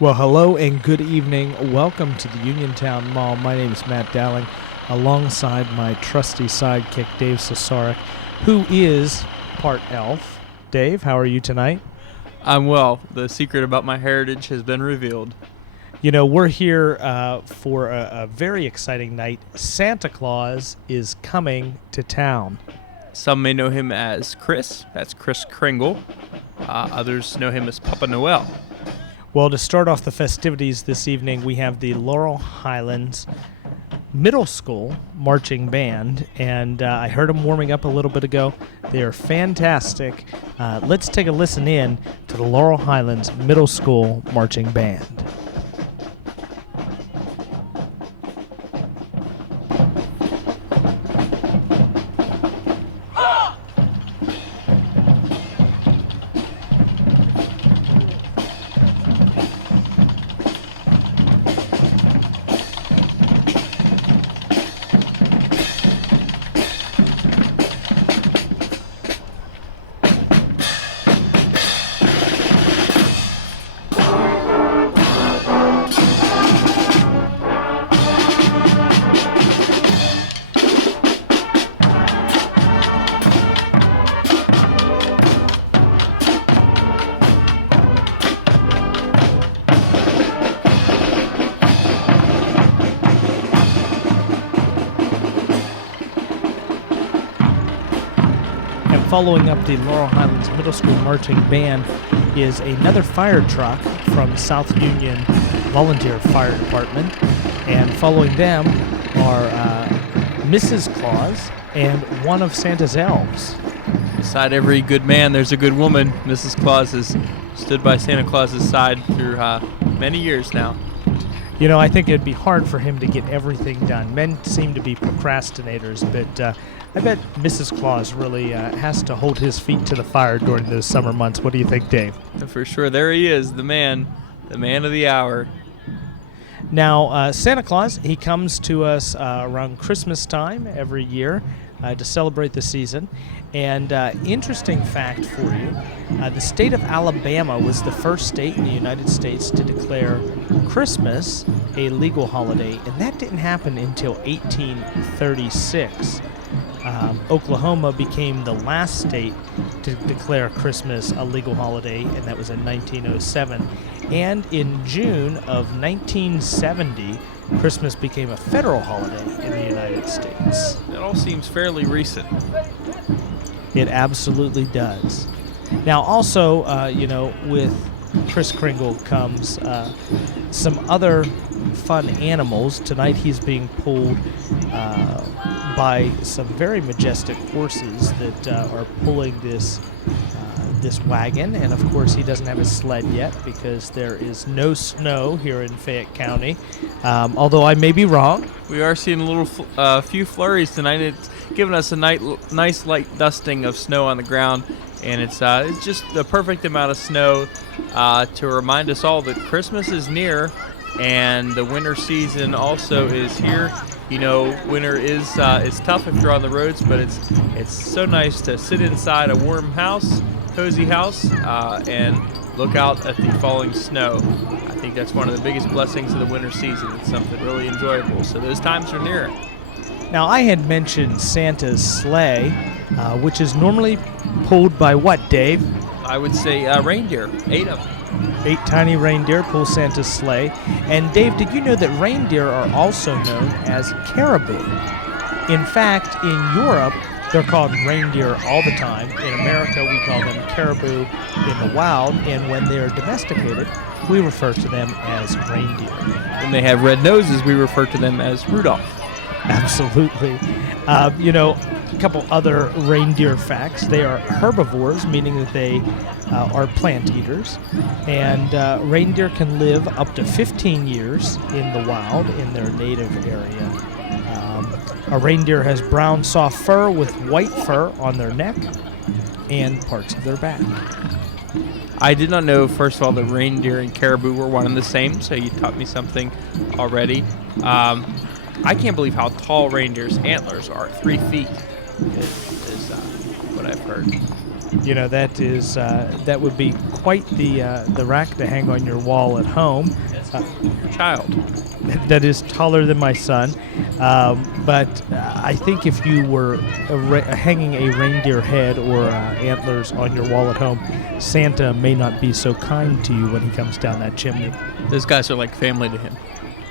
Well, hello and good evening. Welcome to the Uniontown Mall. My name is Matt Dowling, alongside my trusty sidekick, Dave Sosarek, who is part elf. Dave, how are you tonight? I'm well. The secret about my heritage has been revealed. You know, we're here for a very exciting night. Santa Claus is coming to town. Some may know him as Chris. That's Chris Kringle. Others know him as Papa Noel. Well, to start off the festivities this evening, we have the Laurel Highlands Middle School Marching Band, and I heard them warming up a little bit ago. They are fantastic. Let's take a listen in to the Laurel Highlands Middle School Marching Band. Following up the Laurel Highlands Middle School Marching Band is another fire truck from South Union Volunteer Fire Department. And following them are Mrs. Claus and one of Santa's elves. Beside every good man, there's a good woman. Mrs. Claus has stood by Santa Claus's side through many years now. You know, I think it'd be hard for him to get everything done. Men seem to be procrastinators, but I bet Mrs. Claus really has to hold his feet to the fire during those summer months. What do you think, Dave? For sure, there he is, the man of the hour. Now, Santa Claus, he comes to us around Christmas time every year to celebrate the season. And interesting fact for you, the state of Alabama was the first state in the United States to declare Christmas a legal holiday, and that didn't happen until 1836. Oklahoma became the last state to declare Christmas a legal holiday, and that was in 1907. And in June of 1970, Christmas became a federal holiday in the United States. It all seems fairly recent. It absolutely does. Now, also, with Chris Kringle comes some other fun animals. Tonight he's being pulled by some very majestic horses that are pulling this wagon, and of course he doesn't have his sled yet because there is no snow here in Fayette County, although I may be wrong. We are seeing a few flurries tonight. It's giving us a nice light dusting of snow on the ground, and it's just the perfect amount of snow to remind us all that Christmas is near and the winter season also is here. You know, winter is tough if you're on the roads, but it's so nice to sit inside a warm house, cozy house, and look out at the falling snow. I think that's one of the biggest blessings of the winter season. It's something really enjoyable. So those times are near. Now, I had mentioned Santa's sleigh, which is normally pulled by what, Dave? I would say reindeer, 8 of them. 8 tiny reindeer pull Santa's sleigh. And Dave, did you know that reindeer are also known as caribou? In fact, in Europe, they're called reindeer all the time. In America, we call them caribou in the wild, and when they're domesticated, we refer to them as reindeer. When they have red noses, we refer to them as Rudolph. Absolutely. A couple other reindeer facts. They are herbivores, meaning that they are plant eaters. And reindeer can live up to 15 years in the wild in their native area. A reindeer has brown, soft fur with white fur on their neck and parts of their back. I did not know, first of all, that reindeer and caribou were one and the same, so you taught me something already. I can't believe how tall reindeer's antlers are. 3 feet is what I've heard. That would be quite the rack to hang on your wall at home. Child. That is taller than my son, but I think if you were hanging a reindeer head or antlers on your wall at home, Santa may not be so kind to you when he comes down that chimney. Those guys are like family to him.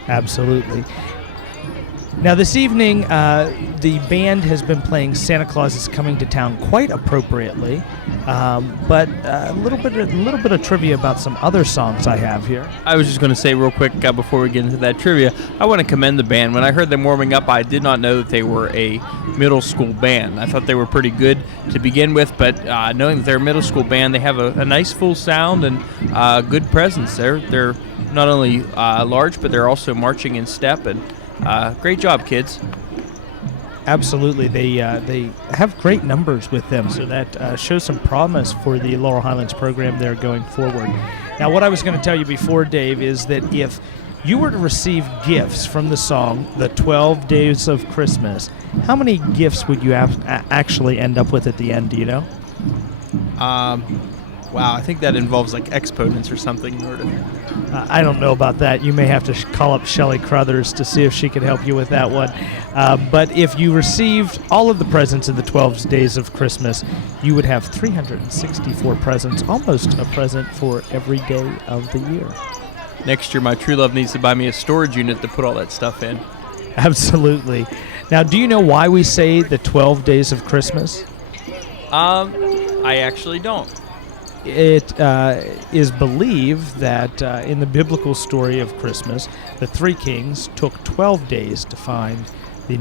Absolutely. Now this evening, the band has been playing "Santa Claus is Coming to Town" quite appropriately, but a little bit of trivia about some other songs I have here. I was just going to say real quick before we get into that trivia, I want to commend the band. When I heard them warming up, I did not know that they were a middle school band. I thought they were pretty good to begin with, but knowing that they're a middle school band, they have a nice full sound and good presence. They're not only large, but they're also marching in step, and great job, kids. Absolutely. They have great numbers with them, so that shows some promise for the Laurel Highlands program there going forward. Now, what I was going to tell you before, Dave, is that if you were to receive gifts from the song "The 12 Days of Christmas," how many gifts would you actually end up with at the end, do you know? Wow, I think that involves like exponents or something. I don't know about that. You may have to call up Shelley Crothers to see if she can help you with that one. But if you received all of the presents in the 12 days of Christmas, you would have 364 presents, almost a present for every day of the year. Next year, my true love needs to buy me a storage unit to put all that stuff in. Absolutely. Now, do you know why we say the 12 days of Christmas? I actually don't. It is believed that in the biblical story of Christmas, the three kings took 12 days to find the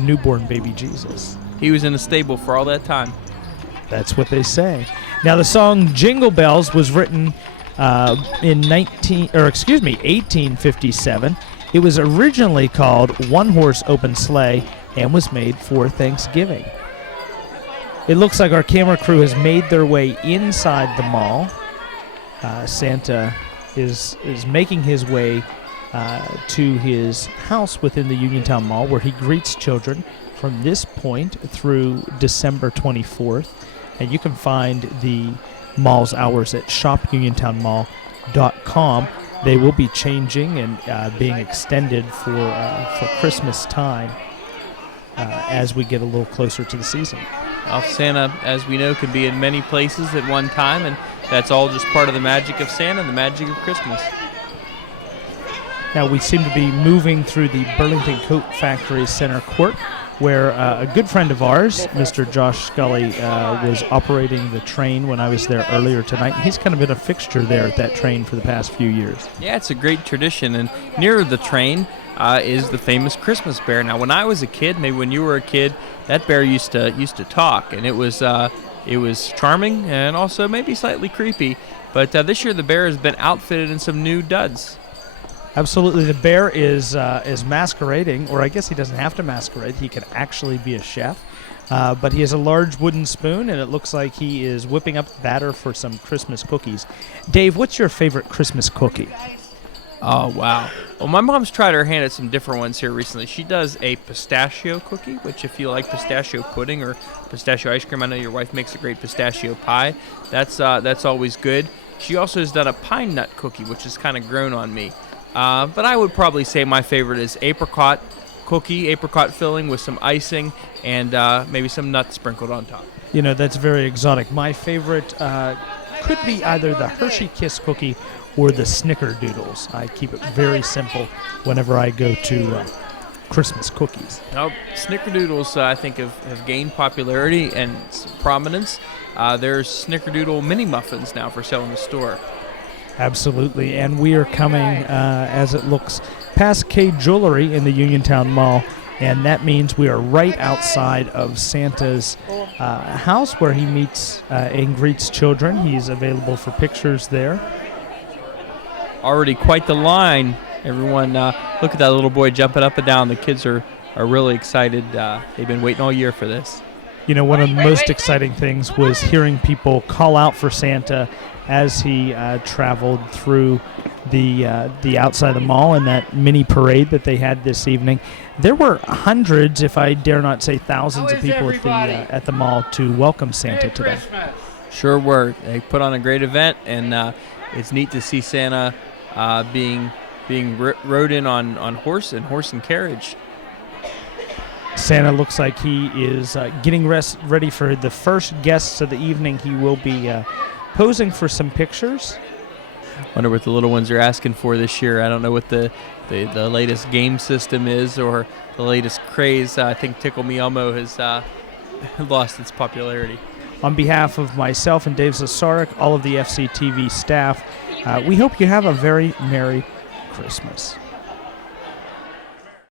newborn baby Jesus. He was in a stable for all that time. That's what they say. Now, the song "Jingle Bells" was written in 1857. It was originally called "One Horse Open Sleigh" and was made for Thanksgiving. It looks like our camera crew has made their way inside the mall. Santa is making his way to his house within the Uniontown Mall, where he greets children from this point through December 24th. And you can find the mall's hours at shopuniontownmall.com. They will be changing and being extended for Christmas time as we get a little closer to the season. Well, Santa, as we know, can be in many places at one time, and that's all just part of the magic of Santa and the magic of Christmas. Now, we seem to be moving through the Burlington Coat Factory Center Court, where a good friend of ours, Mr. Josh Scully, was operating the train when I was there earlier tonight. He's kind of been a fixture there at that train for the past few years. Yeah, it's a great tradition, and near the train is the famous Christmas bear. Now, when I was a kid, maybe when you were a kid, that bear used to talk, and it was charming and also maybe slightly creepy. But this year, the bear has been outfitted in some new duds. Absolutely, the bear is masquerading, or I guess he doesn't have to masquerade. He could actually be a chef. But he has a large wooden spoon, and it looks like he is whipping up batter for some Christmas cookies. Dave, what's your favorite Christmas cookie? Oh, wow. Well, my mom's tried her hand at some different ones here recently. She does a pistachio cookie, which if you like pistachio pudding or pistachio ice cream, I know your wife makes a great pistachio pie. That's always good. She also has done a pine nut cookie, which has kind of grown on me. But I would probably say my favorite is apricot cookie, apricot filling with some icing and maybe some nuts sprinkled on top. You know, that's very exotic. My favorite could be either the Hershey Kiss cookie or the Snickerdoodles. I keep it very simple whenever I go to Christmas cookies. Now, Snickerdoodles, I think, have gained popularity and prominence. There's Snickerdoodle mini muffins now for sale in the store. Absolutely, and we are coming, as it looks, past K Jewelry in the Uniontown Mall, and that means we are right outside of Santa's house where he meets and greets children. He's available for pictures there. Already quite the line. Everyone, look at that little boy jumping up and down. The kids are really excited. They've been waiting all year for this. You know, one of the most exciting things was hearing people call out for Santa as he traveled through the outside of the mall in that mini parade that they had this evening. There were hundreds, if I dare not say thousands, of people at the mall to welcome Santa today. Sure were. They put on a great event, and it's neat to see Santa being rode in on horse and carriage. Santa looks like he is getting ready for the first guests of the evening. He will be posing for some pictures. Wonder what the little ones are asking for this year. I don't know what the latest game system is or the latest craze. I think Tickle Me Elmo has lost its popularity. On behalf of myself and Dave Zasarek, all of the FCTV staff, we hope you have a very Merry Christmas.